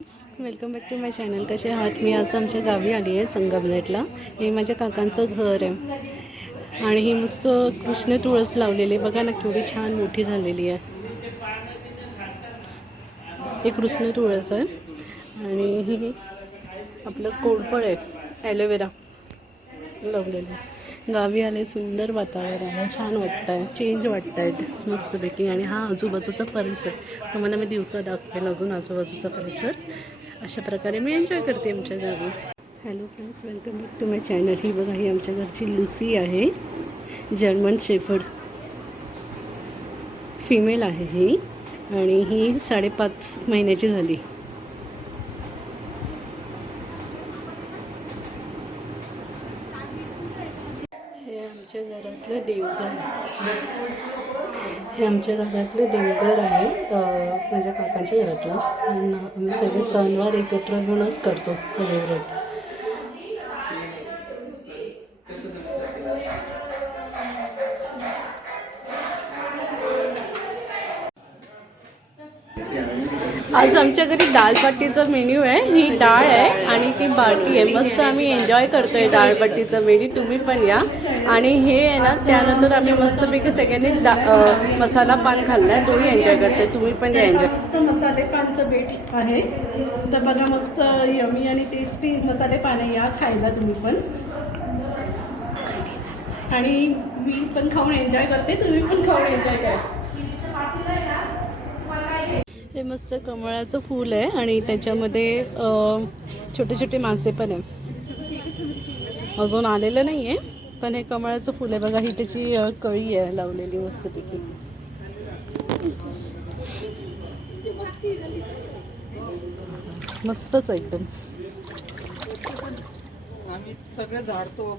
Welcome back to my channel. कसे आहात? मी आज आमच्या गावी आली आहे संगमनेरला. हे माझ्या काकांचं घर आहे आणि ही मस्त कृष्ण तुळस लावलेली आहे. बघा ना केवढी छान मोठी झालेली आहे. हे कृष्ण तुळस आहे आणि ही आपलं कोरफड आहे, ॲलोवेरा लावलेलं आहे. गावी आले, सुंदर वातावरण आहे, छान वाटतं आहे, चेंज वाटत आहेत मस्तपैकी. आणि हा आजूबाजूचा परिसर तुम्हाला मी दिवसा दाखवेल. अजून आजूबाजूचा परिसर अशा प्रकारे मी एन्जॉय करते आमच्या गावी. Hello friends, welcome back to my channel. ही बघा, ही आमच्या घरची लुसी आहे, जर्मन शेफर्ड फिमेल आहे ही आणि ही 5.5 महिन्याची झाली. हे आमच्या घरातलं देवघर, हे आमच्या घरातलं देवघर आहे, माझ्या काकांच्या घरातलं. आम्ही सगळे सणवार एकत्र घेऊनच करतो सेलिब्रेट. आज आमच्या घरी दालबाटीचा मेन्यू आहे. ही डाळ आहे आणि ती बाटी आहे. मस्त आम्ही एन्जॉय करतोय दालबाटीचा मेन्यू. तुम्ही पण या. आणि हे आहे ना, त्यानंतर आम्ही मस्तपैकी सगळ्यांनी मसाला पान खाल्लाय, तोही एन्जॉय करतोय. तुम्ही पण या एन्जॉय. मस्त मसाले पानचं बेट आहे, तर बघा मस्त यमी आणि टेस्टी मसाले पान आहे. या खायला तुम्ही पण. आणि मी पण खाऊन एन्जॉय करते, तुम्ही पण खाऊन एन्जॉय करा. हे मस्त कमळाचं फूल आहे आणि त्याच्यामध्ये छोटे छोटे मासे पण आहे. अजून आलेलं नाही आहे, पण हे कमळाचं फूल आहे. बघा, ही त्याची कळी आहे लावलेली मस्तपैकी. मस्तच एकदम. आम्ही सगळे झाडतो.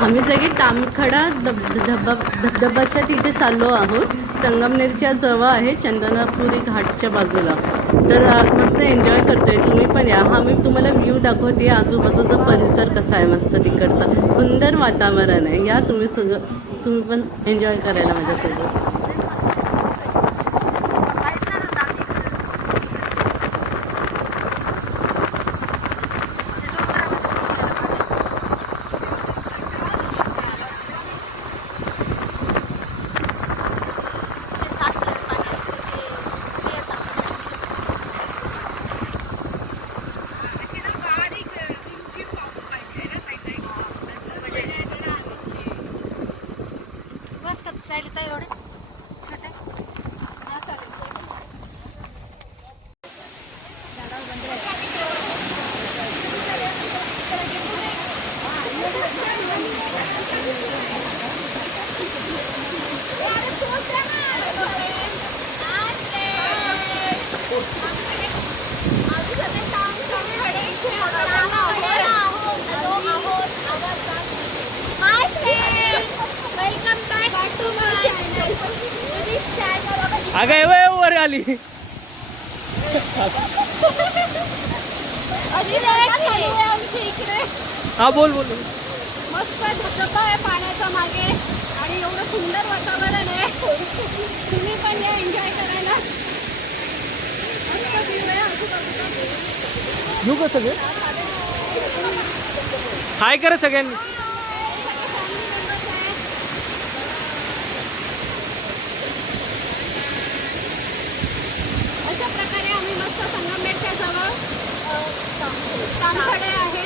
आम्ही सगळे तामखडा धबधबाच्या तिथे चाललो आहोत. संगमनेरच्या जवळ आहे, चंदनापुरी घाटच्या बाजूला. तर मस्त एन्जॉय करतोय. तुम्ही पण या. हा मी तुम्हाला व्ह्यू दाखवते, आजूबाजूचा परिसर कसा आहे मस्त तिकडचा. सुंदर वातावरण आहे. या तुम्ही पण एन्जॉय करायला माझ्यासोबत. अगं वर आली. हा बोल बोल. मस्त धबधबा आहे पाण्याच्या मागे आणि एवढं सुंदर वातावरण आहे. तुम्ही पण या एन्जॉय करायला. घेऊ का सगळे हाय करा सगळ्यांनी. अशा प्रकारे आम्ही मस्त संगमनेरच्या जवळ तामखडे आहे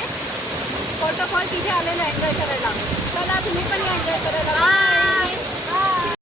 वॉटरफॉल तिथे आलेलो एन्जॉय करायला. चला तुम्ही पण एन्जॉय करायला.